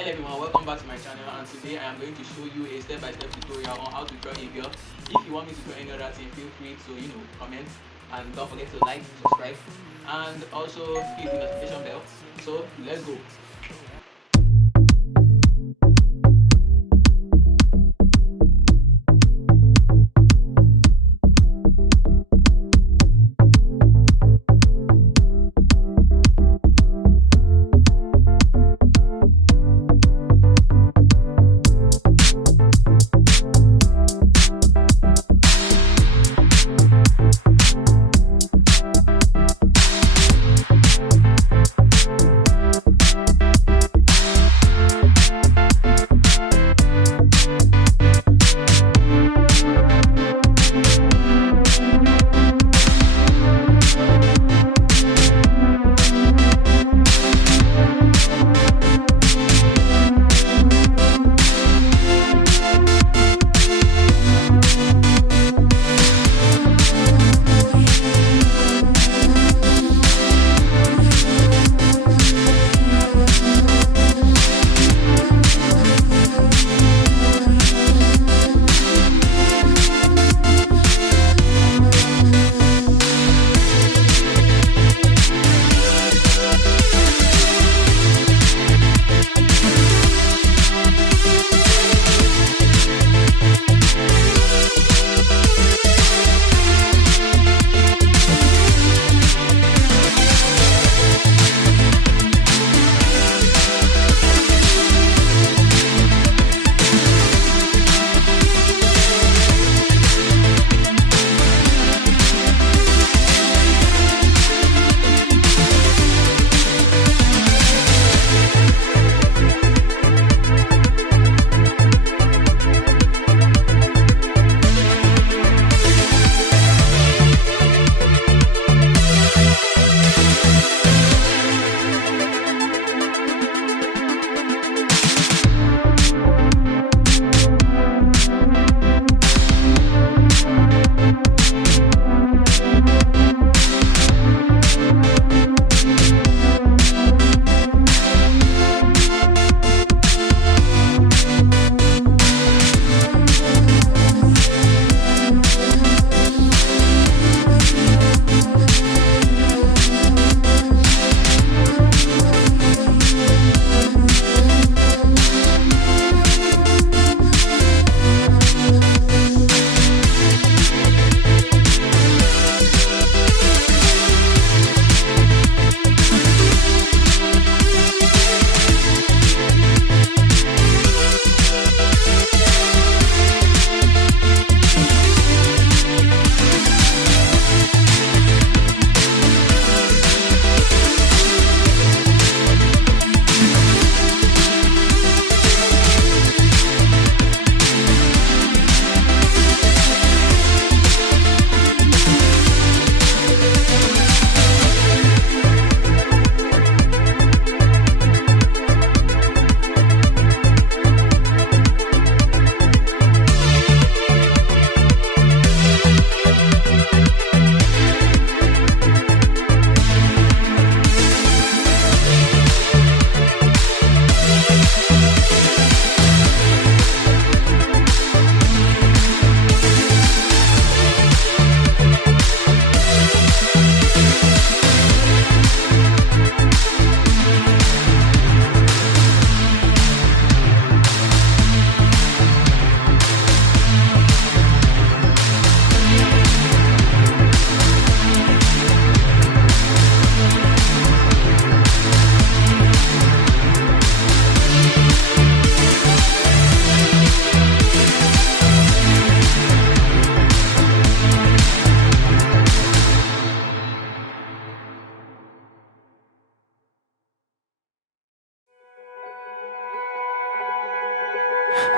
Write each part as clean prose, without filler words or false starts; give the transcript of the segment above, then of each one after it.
Hello everyone, welcome back to my channel, and today I am going to show you a step-by-step tutorial on how to draw a girl. If you want me to draw any other thing, feel free to comment, and don't forget to like, subscribe, and also hit the notification bell. So let's go.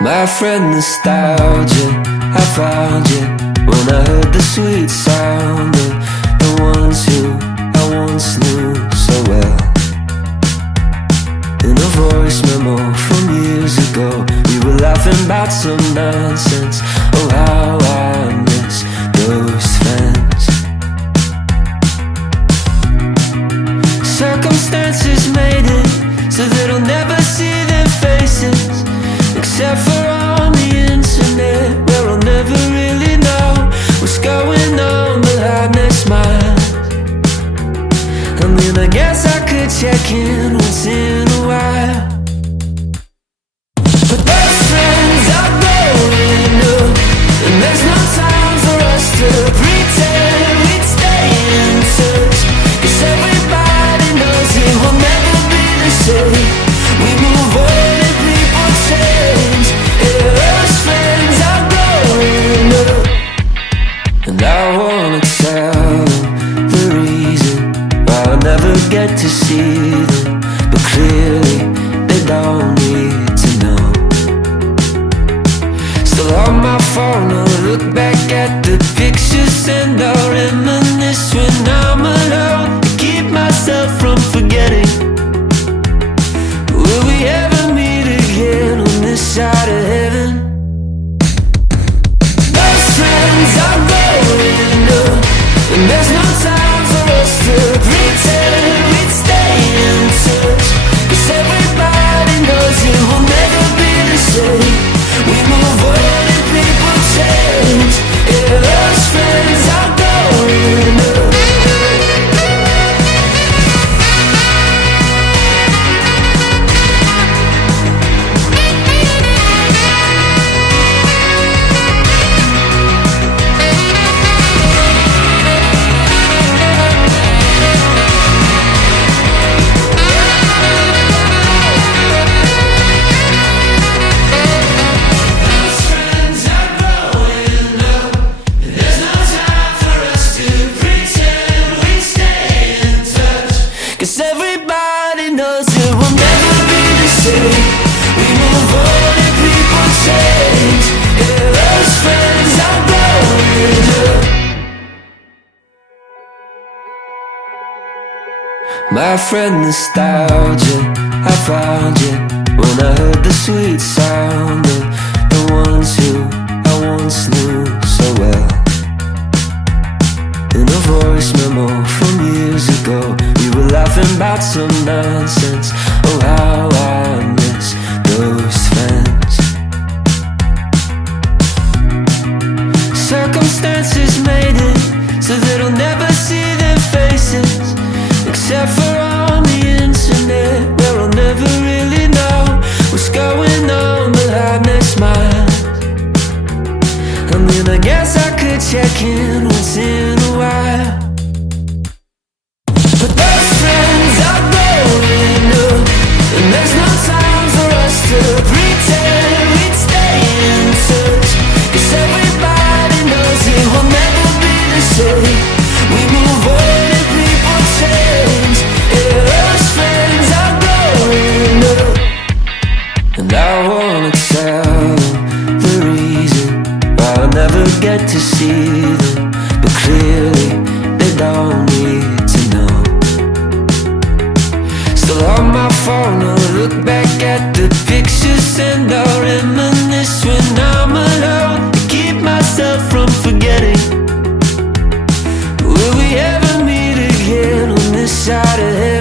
My friend nostalgia, I found you when I heard the sweet sound of the ones who I once knew so well. In a voice memo from years ago, we were laughing about some nonsense. Oh, how I miss those friends. Circumstances made it so that I'll never see their face. phone, I'll look back at the pictures and I'll reminisce when I'm alone to keep myself from forgetting. Will we ever meet again on this side of heaven? Those friends are growing up, and there's no time for us to pretend we'd stay in touch, 'cause everybody knows it will never be the same. We move on and people change. Yeah, those friends are growing up. Cause everybody knows it will never be the same. We move on and people change. Yeah, those friends are growing up. My friend nostalgia, I found you when I heard the sweet sound of the ones who I once knew so well. In a voice memo from years ago, we were laughing about some nonsense. Oh, how I miss those friends. Circumstances made it so that I'll never see their faces, except for on the internet, where I'll never really know what's going on behind their smiles. I mean, I guess I could check in once in a while, but those friends are growing up, and there's no time for us to pretend we'd stay in touch, 'cause everybody knows it will never be the same. We move on and people change. Yeah, those friends are growing up. And I wanna tell them the reason why I never get to see them, but clearly they don't need to know. Still on my phone, I'll look back at the pictures and I'll reminisce when I'm alone to keep myself from forgetting. Will we ever meet again on this side of heaven?